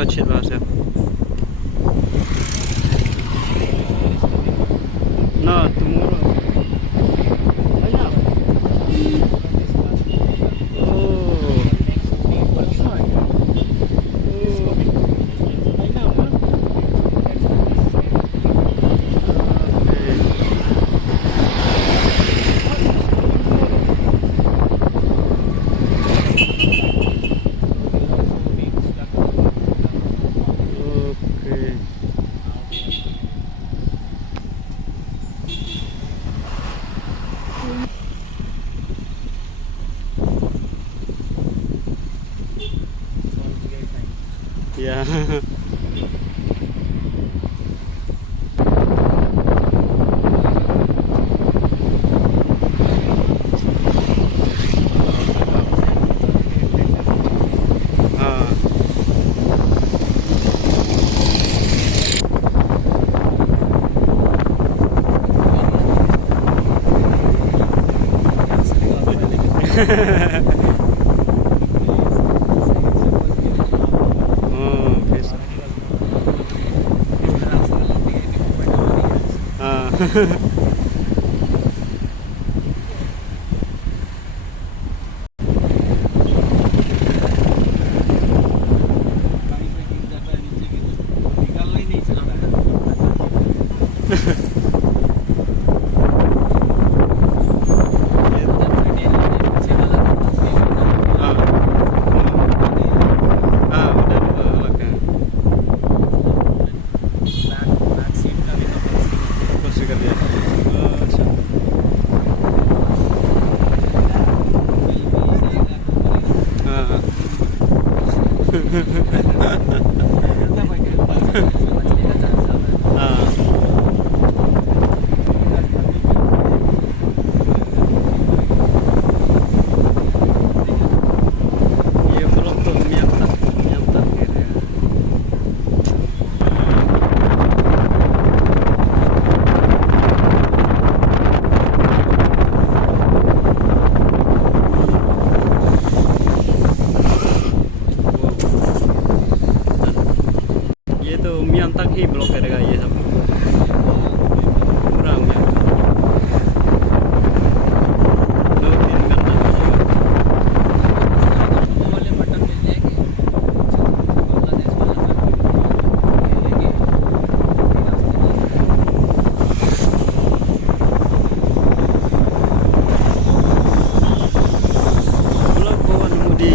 अच्छी बात है ना तुम्हारा yeah. ये तो उमियां तक ही ब्लॉक करेगा ये सब पूरा उमियां तक। 2-3 घंटा हो जाएगा। वाले बटन मिल जाएंगे बांग्लादेश वाला लेंगे ब्लॉक को मुदी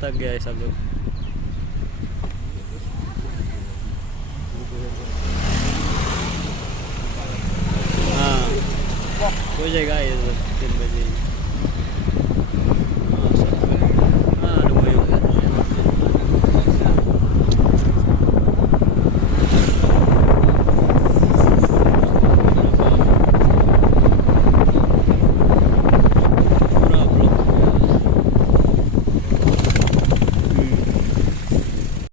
तक गया है सब लोग। हाँ हो जाएगा ये 3 बजे।